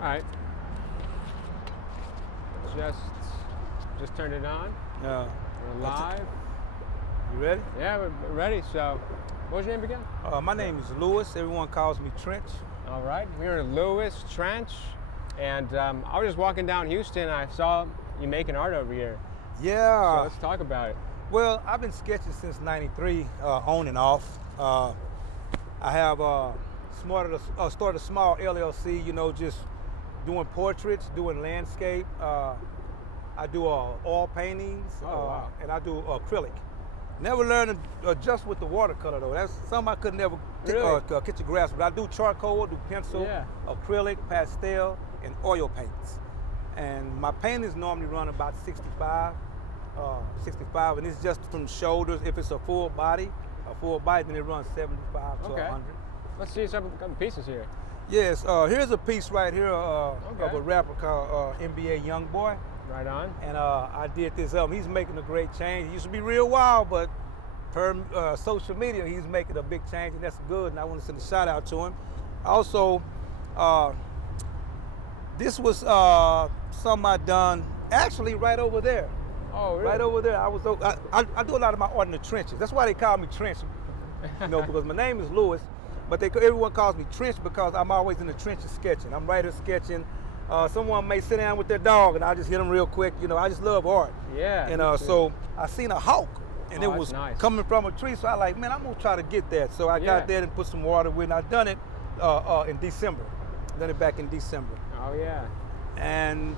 All right. Just turned it on. We're live. You ready? Yeah, we're ready. So, what was your name again? My name is Lewis. Everyone calls me Trench. All right. We're Lewis Trench, and I was just walking down Houston. I saw you making art over here. Yeah. So let's talk about it. Well, I've been sketching since '93, on and off. I have started a small LLC, just doing portraits, doing landscape. I do oil paintings, wow. and I do acrylic. Never learned to adjust with the watercolor though. That's something I could never Really? get your grasp. But I do charcoal, do pencil, Yeah. acrylic, pastel, and oil paints. And my paintings normally run about 65, and it's just from shoulders. If it's a full body, then it runs 75 to Okay. 100. Let's see some pieces here. Yes, here's a piece right here of a rapper called NBA Youngboy. Right on. And I did this up. He's making a great change. He used to be real wild, but per social media, he's making a big change, and that's good. And I want to send a shout out to him. Also, this was something I done actually right over there. Oh, really? Right over there. I do a lot of my art in the trenches. That's why they call me Trench, because my name is Lewis, but everyone calls me Trench because I'm always in the trenches sketching. I'm right here sketching. Someone may sit down with their dog, and I just hit them real quick. I just love art. Yeah. And so I seen a hawk, and it was nice. coming from a tree. So I like, man, I'm gonna try to get that. So I got that and put some water with it. And I done it in December. Done it back in December. Oh yeah. And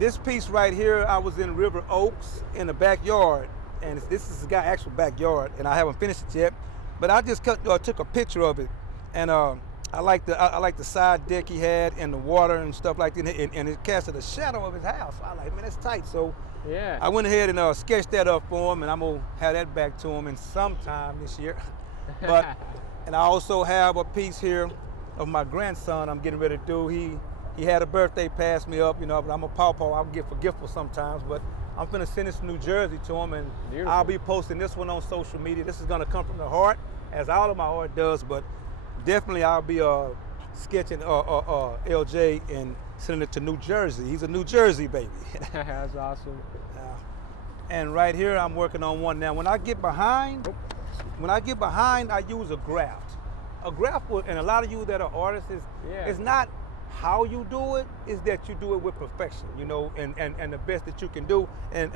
this piece right here, I was in River Oaks in the backyard, and this is the actual backyard, and I haven't finished it yet. But I just took a picture of it, and I like the side deck he had and the water and stuff like that, and it casted a shadow of his house. I like, man, that's tight. So Yeah. I went ahead and sketched that up for him, and I'm gonna have that back to him in sometime this year. And I also have a piece here of my grandson I'm getting ready to do. He had a birthday, passed me up, but I'm a pawpaw. I'm forgetful sometimes, but I'm finna send this from New Jersey to him, and Beautiful. I'll be posting this one on social media. This is gonna come from the heart, as all of my art does, but definitely I'll be sketching LJ and sending it to New Jersey. He's a New Jersey baby. That's awesome. And right here I'm working on one now. When I get behind, I use a graft. A graft, and a lot of you that are artists, is not how you do it, is that you do it with perfection, and the best that you can do, and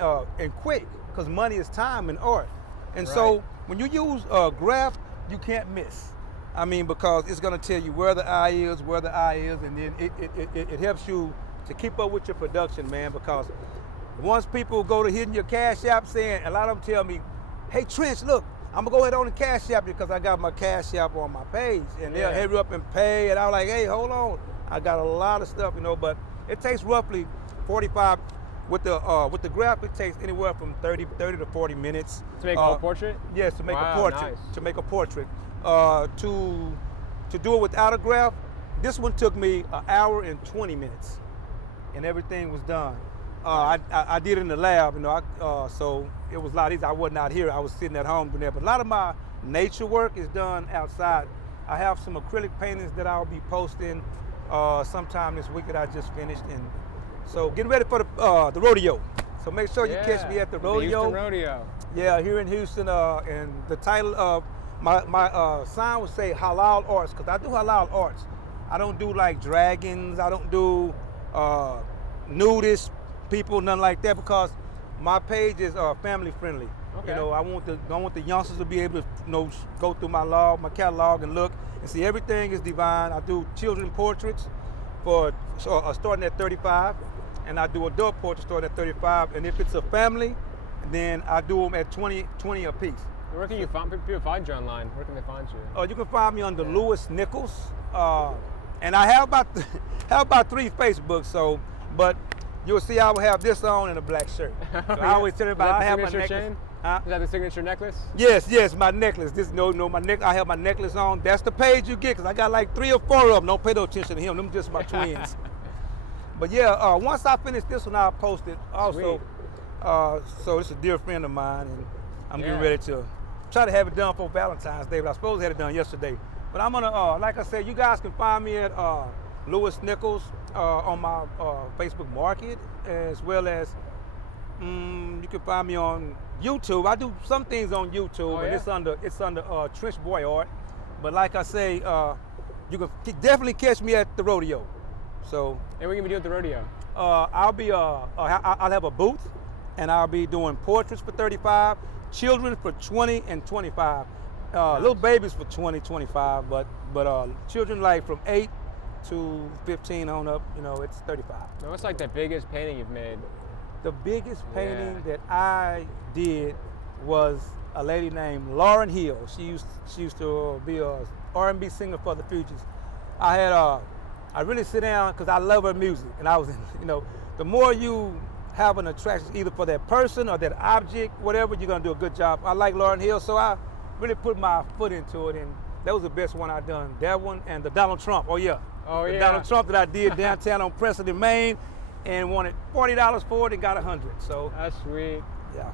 quick, because money is time in art. And so when you use a graft, you can't miss. I mean, because it's gonna tell you where the eye is, and then it helps you to keep up with your production, man, because once people go to hitting your Cash App saying, a lot of them tell me, hey Trench, look, I'm gonna go ahead on the Cash App because I got my Cash App on my page, and they'll hurry up and pay, and I'm like, hey, hold on, I got a lot of stuff, but it takes roughly 45, with the graph, it takes anywhere from 30 to 40 minutes. To make a portrait? Yes, to make a portrait. Nice. To make a portrait. To do it without a graph, this one took me 1 hour and 20 minutes, and everything was done. I did it in the lab, so it was a lot easier. I wasn't out here, I was sitting at home doing that. But a lot of my nature work is done outside. I have some acrylic paintings that I'll be posting sometime this week that I just finished. And so getting ready for the rodeo. So make sure you catch me at the rodeo. The Houston Rodeo. Yeah, here in Houston, and the title of my sign would say halal arts, because I do halal arts. I don't do like dragons, I don't do nudist people, nothing like that, because my page is family friendly. Okay. I want the youngsters to be able to go through my catalog and look and see everything is divine. I do children portraits starting at 35, and I do adult portraits starting at 35, and if it's a family, then I do them at 20 a piece. Where can people find you online? Where can they find you? You can find me under Lewis Nichols, and I have about 3 Facebooks. But you'll see I will have this on and a black shirt. So I always tell everybody I have my necklace. Chain? Huh? Is that the signature necklace? Yes, my necklace. I have my necklace on. That's the page you get, because I got like 3 or 4 of them. Don't pay no attention to him. Them just my twins. But yeah, once I finish this one, I'll post it also. So it's a dear friend of mine, and I'm getting ready to try to have it done for Valentine's Day, but I suppose I had it done yesterday. But I'm gonna, like I said, you guys can find me at Lewis Nichols on my Facebook Market, as well as you can find me on YouTube. I do some things on YouTube, and it's under Trench Boy Art. But like I say, you can definitely catch me at the rodeo. So. And what are you gonna do at the rodeo? I'll have a booth, and I'll be doing portraits for 35, children for 20 and 25, nice. Little babies for 20, 25, but children like from 8 to 15 on up, you know, it's 35. Now, what's like the biggest painting you've made? The biggest painting that I did was a lady named Lauryn Hill. She used to be a R&B singer for the Fugees. I really sit down because I love her music, and I was, you know, the more you have an attraction either for that person or that object, whatever, you're gonna do a good job. I like Lauryn Hill, so I really put my foot into it, and that was the best one I done. That one and the Donald Trump. The Donald Trump that I did downtown on Precedent, Maine, and wanted $40 for it and got 100. So that's sweet. Yeah.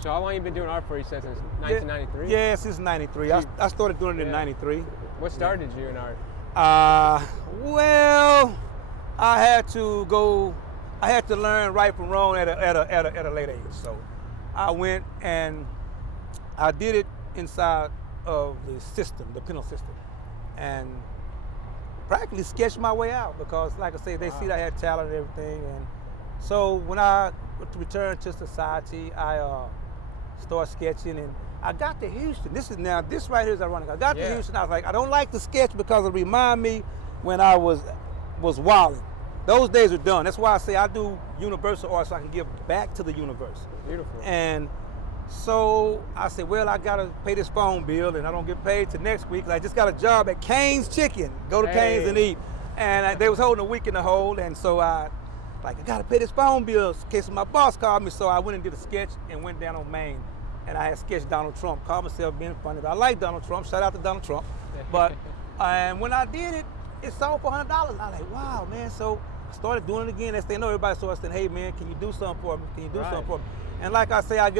So how long you been doing art for? You said since 1993? Yeah, since '93. I started doing it in '93. What started you in art? Well, I had to learn right from wrong at a late age. So I went and I did it inside of the system, the penal system, and practically sketched my way out because, like I say, they see that I had talent and everything. And so when I returned to society, I started sketching, and I got to Houston. This right here is ironic. I got to Houston. I was like, I don't like to sketch because it remind me when I was wilding. Those days are done. That's why I say I do universal art so I can give back to the universe. Beautiful. And so I said, well, I gotta pay this phone bill, and I don't get paid till next week. I just got a job at Cane's Chicken. Go to Cane's and eat. And they was holding a week in the hole, and so I gotta pay this phone bill in case my boss called me. So I went and did a sketch and went down on Maine. And I had sketched Donald Trump, called myself being funny. I like Donald Trump, shout out to Donald Trump. But and when I did it, it sold for $100. I was like, wow, man. So I started doing it again. Next thing you know, everybody started saying, hey, man, can you do something for me? Can you do something for me? And like I say, I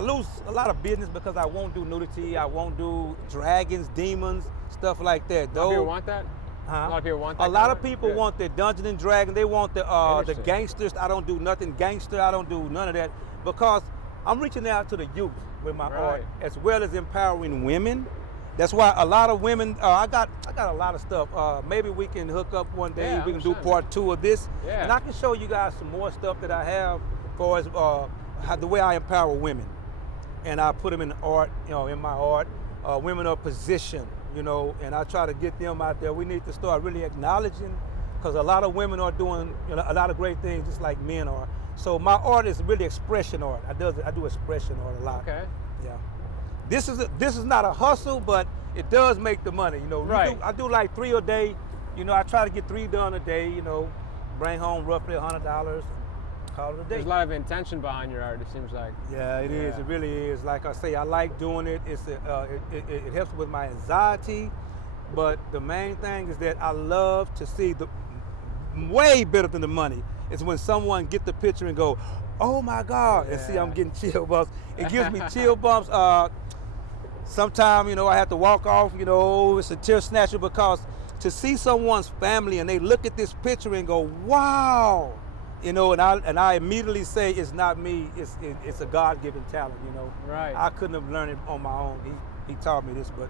lose a lot of business because I won't do nudity. I won't do dragons, demons, stuff like that. A lot of people want that? A lot of people want that? A lot of people want the Dungeons and Dragons. They want the gangsters. I don't do nothing gangster. I don't do none of that because I'm reaching out to the youth with my art, as well as empowering women. That's why a lot of women, I got a lot of stuff. Maybe we can hook up one day. We can do part 2 of this. And I can show you guys some more stuff that I have for the way I empower women. And I put them in art, you know, in my art. Women are positioned, you know, and I try to get them out there. We need to start really acknowledging, because a lot of women are doing, you know, a lot of great things just like men are. So my art is really expression art. I do expression art a lot. Okay. Yeah. This is not a hustle, but it does make the money. You know. I do like 3 a day. You know, I try to get 3 done a day. You know, bring home roughly $100. Call it a day. There's a lot of intention behind your art. It seems like. Yeah, it is. It really is. Like I say, I like doing it. It helps with my anxiety, but the main thing is that I love to see the way better than the money. It's when someone get the picture and go, oh my God, and see I'm getting chill bumps. It gives me chill bumps. Sometimes, you know, I have to walk off, you know, it's a tear snatcher because to see someone's family and they look at this picture and go, wow, you know, and I immediately say it's not me, it's a God-given talent, you know. Right. I couldn't have learned it on my own. He taught me this, but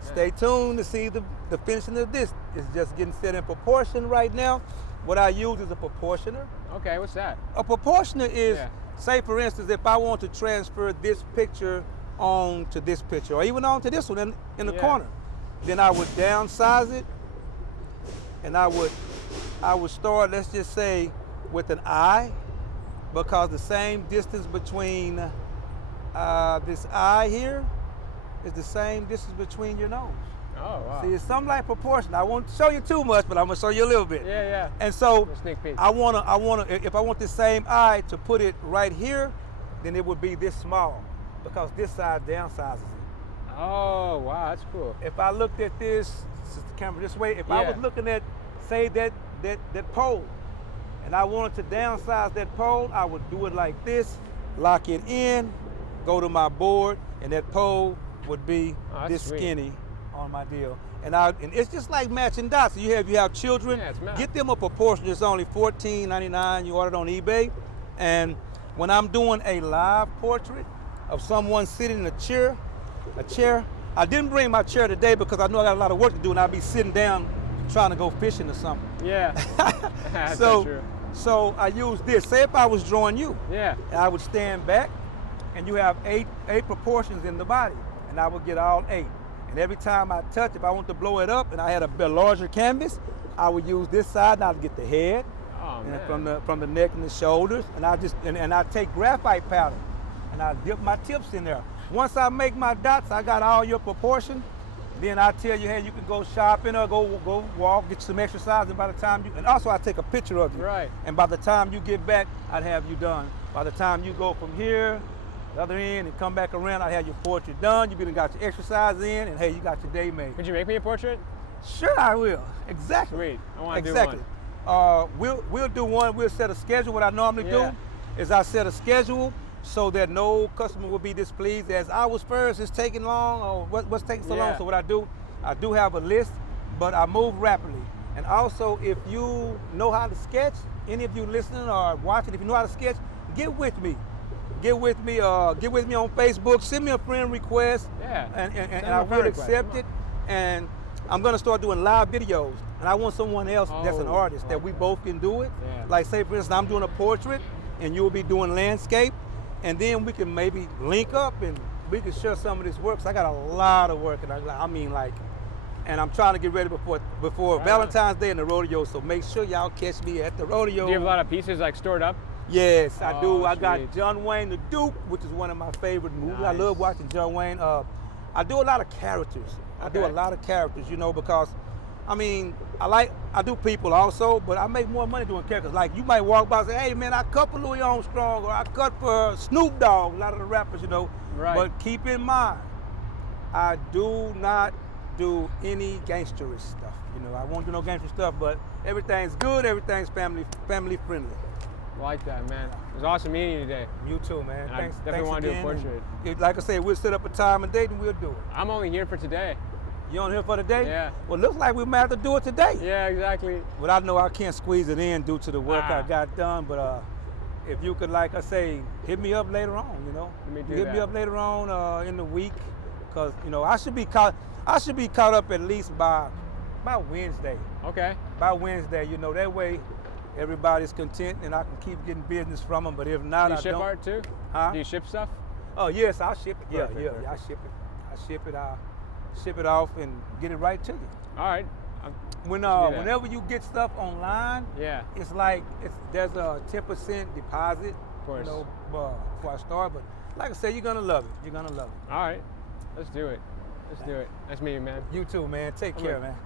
stay tuned to see the finishing of this. It's just getting set in proportion right now. What I use is a proportioner. Okay, what's that? A proportioner is, say for instance, if I want to transfer this picture on to this picture, or even on to this one in the corner, then I would downsize it, and I would start, let's just say, with an eye, because the same distance between this eye here is the same distance between your nose. Oh, wow. See, it's something like proportion. I won't show you too much, but I'm gonna show you a little bit. Yeah, yeah. And so sneak peek. if I want the same eye to put it right here, then it would be this small, because this side downsizes it. Oh, wow, that's cool. If I looked at this is the camera this way, if I was looking at, say, that pole, and I wanted to downsize that pole, I would do it like this, lock it in, go to my board, and that pole would be this skinny on my deal. And it's just like matching dots. You have children, get them a proportion. It's only $14.99. You order it on eBay. And when I'm doing a live portrait of someone sitting in a chair, I didn't bring my chair today because I know I got a lot of work to do, and I'll be sitting down trying to go fishing or something. Yeah. That's so true. So I use this. Say if I was drawing you, yeah, and I would stand back, and you have eight proportions in the body, and I would get all 8. And every time I touch, if I want to blow it up, and I had a bit larger canvas, I would use this side, and I'd get the head, and from the neck and the shoulders, and I take graphite powder, and I dip my tips in there. Once I make my dots, I got all your proportion. Then I tell you, hey, you can go shopping or go walk, get some exercise, and by the time and also I take a picture of you. Right. And by the time you get back, I'd have you done. By the time you go from here, the other end, and come back around, I'd have your portrait done. You got your exercise in, and hey, you got your day made. Could you make me a portrait? Sure, I will. Exactly. Sweet. I want to do one. We'll do one. We'll set a schedule. What I normally do is I set a schedule so that no customer will be displeased as hours first is taking long, or what's taking so long. So what I do have a list, but I move rapidly. And also, if you know how to sketch, any of you listening or watching, if you know how to sketch, get with me. Get with me on Facebook. Send me a friend request. Yeah. And I will accept it. And I'm gonna start doing live videos. And I want someone else that's an artist that we both can do it. Yeah. Like say for instance, I'm doing a portrait and you'll be doing landscape. And then we can maybe link up and we can share some of this work. So I got a lot of work, and and I'm trying to get ready before Valentine's Day and the rodeo. So make sure y'all catch me at the rodeo. Do you have a lot of pieces like stored up? Yes, I do. I got John Wayne the Duke, which is one of my favorite movies. Nice. I love watching John Wayne. I do a lot of characters. I do a lot of characters, because I do people also, but I make more money doing characters. Like you might walk by and say, hey man, I cut for Louis Armstrong, or I cut for Snoop Dogg, a lot of the rappers, Right. But keep in mind, I do not do any gangsterist stuff. I won't do no gangster stuff, but everything's good, everything's family friendly. I like that, man. It was awesome meeting you today. You too, man. Thanks. I definitely want to do a portrait. Like I said, we'll set up a time and date and we'll do it. I'm only here for today. You on here for today? Yeah. Well, looks like we might have to do it today. Yeah, exactly. But I know I can't squeeze it in due to the work I got done. But if you could, like I say, hit me up later on. Hit me up later on in the week, because I should be caught up at least by Wednesday. Okay. By Wednesday, that way everybody's content and I can keep getting business from them. But if not, Do you ship art too? Huh? Do you ship stuff? Oh yes, I'll ship it. Perfect, I ship it. I'll ship it off and get it right to you. All right. Whenever you get stuff online, it's like there's a 10% deposit. Of course. Before I start, but like I said, you're gonna love it. All right. Let's do it. Nice meeting you, man. You too, man. Take care, man.